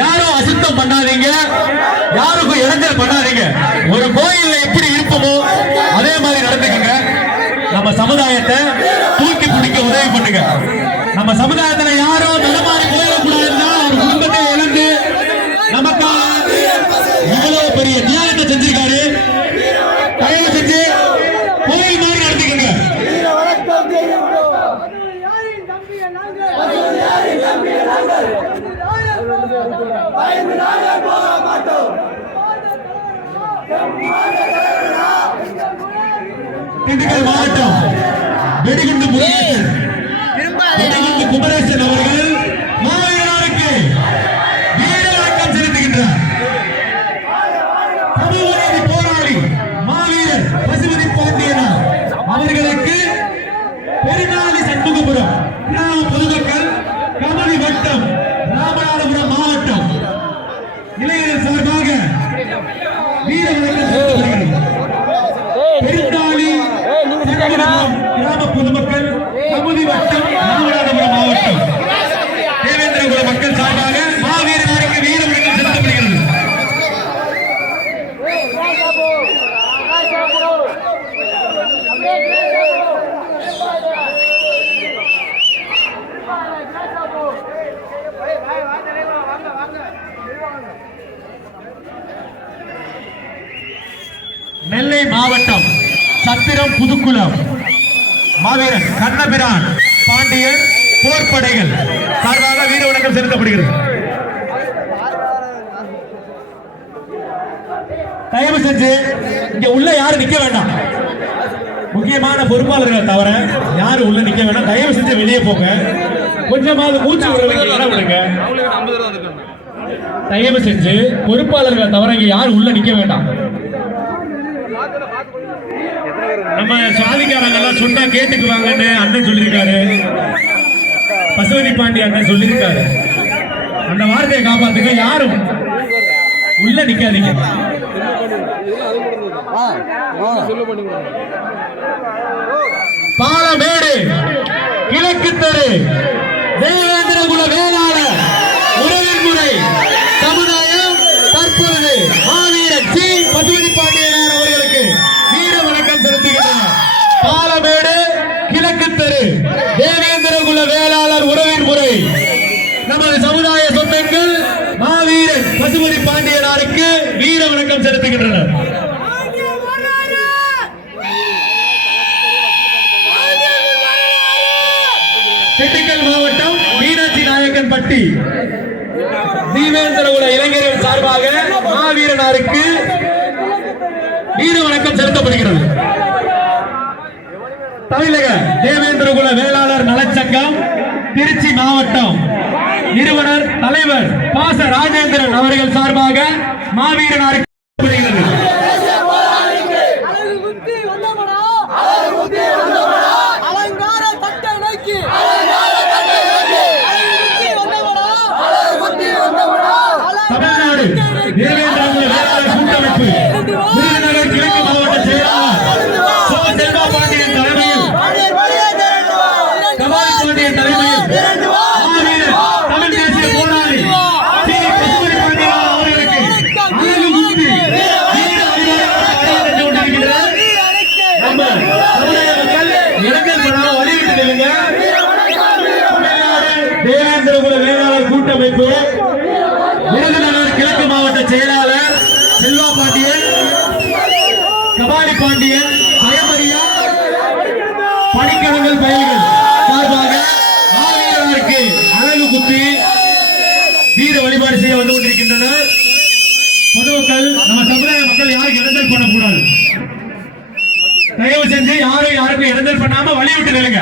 யாரும் அசுத்தம் பண்ணாதீங்க. யாருக்கும் இடைஞ்சல் பண்ணாதீங்க. ஒரு கோயில்ல எப்படி இருப்போமோ அதே மாதிரி நடந்துக்கங்க. நம்ம சமுதாயத்தை தூக்கி பிடிக்க உதவி பண்ணுங்க. நம்ம சமுதாயத்துல யாரும் நடமாறி போயிடக்கூடாதுன்னா ஒரு குடும்பத்தை இழந்து நமக்காக இவ்வளவு பெரிய தியாகத்தை செஞ்சிருக்காரு தயவு செஞ்சு கோயில் மாதிரி நடத்திக்கங்க யாரின் தம்பிய நாங்கள் யாரின் தம்பிய நாங்கள் பயந்து நாங்கள் போக மாட்டோம் திண்டுக்கல் மாவட்டம் வெடிகுண்டு முருகேசன் வெடிகுண்டு குமரேசன் அவர்கள் மாவீரருக்கு வீர வணக்கம் செலுத்துகின்றார் சமூகநீதி போராளி மாவீரர் பசுபதி பாண்டியனார் அவர்களுக்கு பெருநாளி சண்முகபுரம் கிராம பொதுமக்கள் கமலி வட்டம் ராமநாதபுரம் மாவட்டம் இளைஞர் சார்பாக வீர வணக்கம் செலுத்தப்படுகிறது பெருந்தாளி சங்கமம் கிராம பொதுமக்கள் கமுதி வட்டம் ராமநாதபுரம் மாவட்டம் தேவேந்திரகுல மக்கள் சார்பாக மாவீரனாருக்கு வீர வணக்கம் செலுத்தப்படுகிறது நெல்லை மாவட்டம் சத்திரம் புதுக்குளம். மாவீரன் கண்ணபிரான் பாண்டியன் போர்ப்படைகள் சார்பாக வீர வணக்கம் செலுத்தப்படுகிறது. தயவு செஞ்சு இங்க உள்ள யாரும் நிக்க வேண்டாம். முக்கியமான பொறுப்பாளர்கள் தவிர யாரும் உள்ள நிக்க வேண்டாம். தயவு செஞ்சு வெளியே போங்க. கொஞ்சமாவது மூச்சு விடுறதுக்கு விடுங்க தயவு செஞ்சு பொறுப்பாளர்களை தவிர இங்க யாரும் உள்ள நிக்க வேண்டாம். நம்ம சாதிக்காரங்க எல்லாம் சொன்னா கேட்டுக்குவாங்கன்னு அண்ணன் சொல்லியிருக்காரு. பசுவதி பாண்டி அண்ணன் சொல்லியிருக்காரு. அந்த வார்த்தையை காப்பாத்துக்க யாரும் உள்ள நிக்காதீங்க. பாலமேடு கிழக்கு தெரு தேவேந்திரகுல வேளாளர் உறவின் முறை சமுதாய சொந்தங்கள் மாவீரன் பசுபதி பாண்டியனாருக்கு வீர வணக்கம் செலுத்துகின்றனர். திண்டுக்கல் மாவட்டம் மீனாட்சி நாயக்கன் பட்டி. தீவேந்திரகுல இளைஞர்கள் சார்பாக மாவீரனாருக்கு வீர வணக்கம் செலுத்தப்படுகிறது. தமிழக தேவேந்திரகுல வேளாளர் நலச்சங்கம் திருச்சி மாவட்டம். நிறுவனர் தலைவர் பாச ராஜேந்திரன் அவர்கள் சார்பாக மாவீரனாருக்கு வழிபாடு செய்ய வந்து கொண்டிருக்கின்றனர் பொதுமக்கள் நம்ம சமுதாய மக்கள் யாரும் இடங்கள் பண்ணக்கூடாது. தயவு செஞ்சு யாரும் யாருக்கும் இடங்கள் பண்ணாம வழி விட்டு நிலுங்க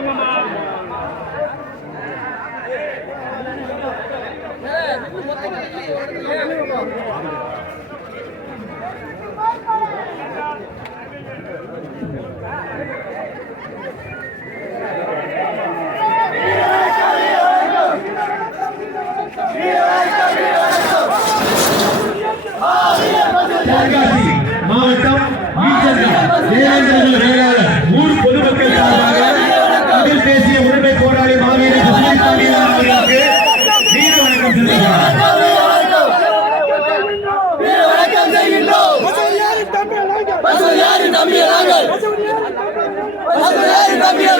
மாமா Thank you. யாரை நம்பிய நாங்கள் யாரை நம்பிய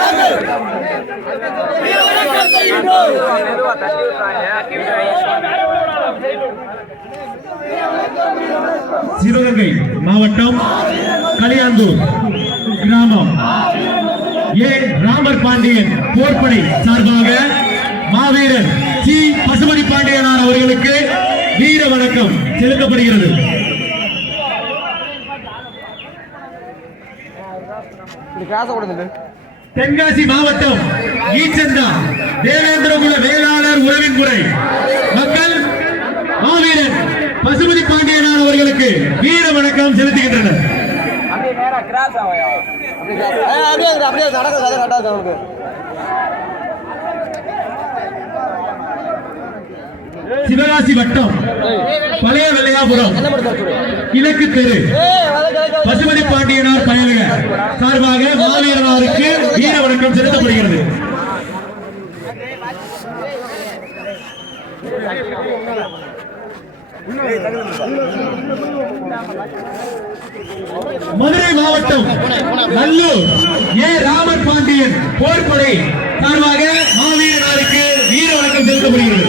சிவகங்கை மாவட்டம் கலியாந்தூர் கிராமம். ஏ. ராமர் பாண்டியன் போர்படை சார்பாக மாவீரன் சி. பசுமதி பாண்டியனார் அவர்களுக்கு வீர வணக்கம் செலுத்தப்படுகிறது. தென்காசி மாவட்டம் ஈச்சந்தா. தேவேந்திரகுல வேளாளர் உறவின் முறை மக்கள் மாவீரன் பசுமதி பாண்டியனார் அவர்களுக்கு வீர வணக்கம் செலுத்துகின்றனர். சிவகாசி வட்டம் பழைய வெள்ளையாபுரம். கிழக்கு தெரு. பசுமதி பாண்டியனார் பயணிக சார்பாக மாவீரனாருக்கு வீர வணக்கம் செலுத்தப்படுகிறது. மதுரை மாவட்டம் நல்லூர் ஏ. ராமர் பாண்டியன் போர்ப்படை சார்பாக மாவீரனாருக்கு வீர வணக்கம் செலுத்தப்படுகிறது.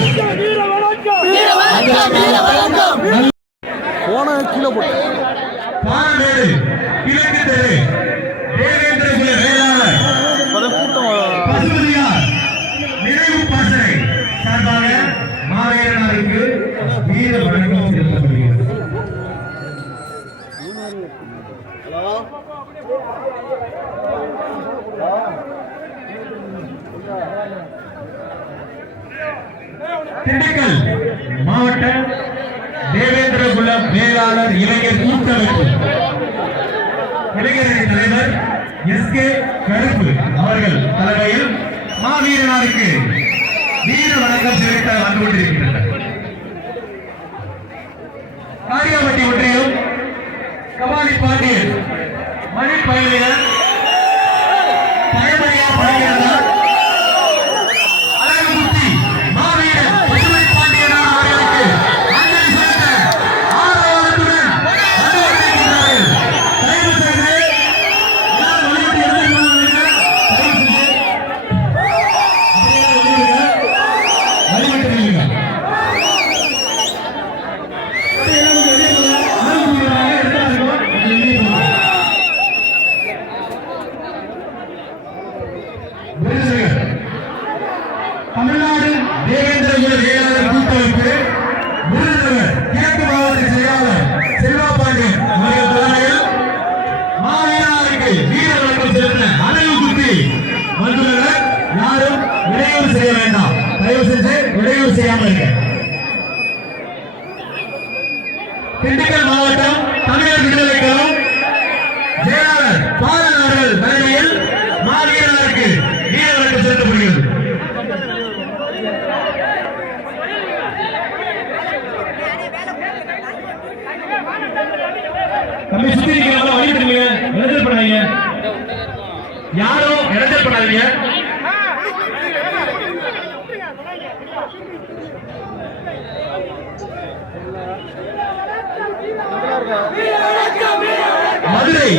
போன கீழே போட்டு. திண்டுக்கல் மாவட்ட மேலாளர் இளைஞர் கூட்டமைப்பு. இளைஞரணி தலைவர் எஸ் கே கருப்பு அவர்கள் தலைமையில் மாவீரனாருக்கு வீர வணக்கம் செலுத்த வந்து கொண்டிருக்கின்றனர். காரியாபட்டி ஒன்றியம் கபாலி பாண்டியன் மணி பயணியர் யாரும் இடையூறு செய்ய வேண்டாம். தயவு செஞ்சு இடையூறு செய்யாமல் இருக்க திண்டுக்கல் மாவட்டம் தமிழர் விடுதலை கழகம் செயலாளர் பாலன் அவர்கள் தலைமையில் மாவீரருக்கு வீர வணக்கம் செலுத்தப்படுகிறது. தம்பி சுத்தி இருக்கிறவங்க வழி விட்டுருங்க பண்ணாதீங்க யாரும் இடத்தில் பண்ணாதீங்க மதுரை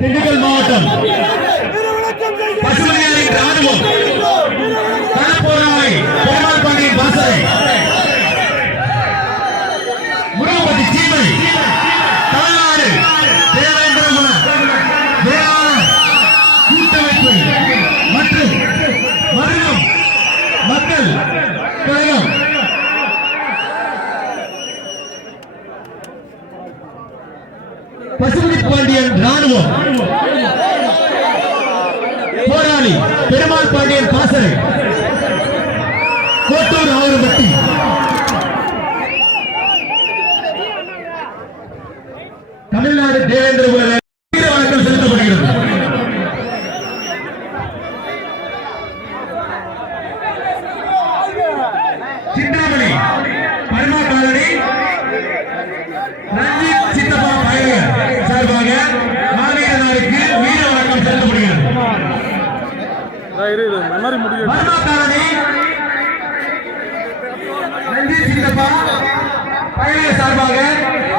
திண்டுக்கல் மாவட்டம் பசுபதி பாண்டியன் ராணுவம். போராளி பெருமாள் பாண்டியன் பாசறை. கோட்டூர் ஆவரப்பட்டி முடியும். நன்றி சித்தப்பா. பயிரை சார்பாக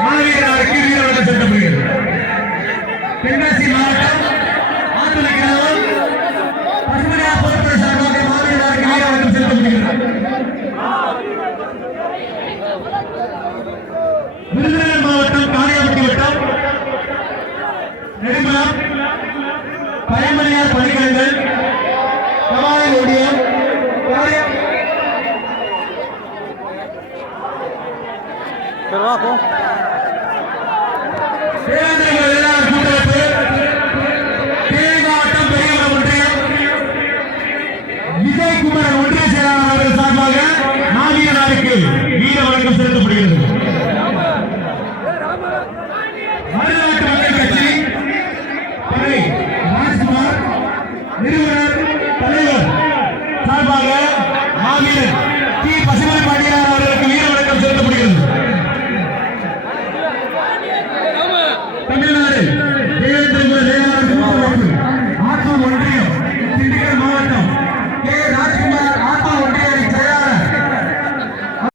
மாணவியர்களுக்கு வீரவர்கள் செலுத்தப்படுகிறது. தென்காசி மாவட்டம் ஆத்தூர் கிராமம் Perbaco. விஜயகுமார் ஒன்றிய செயலாளர் சார்பாக மாநில நாடுக்கு வீர வணக்கம் செலுத்தப்படுகிறது வடநாட்டு மக்கள் கட்சி நிறுவன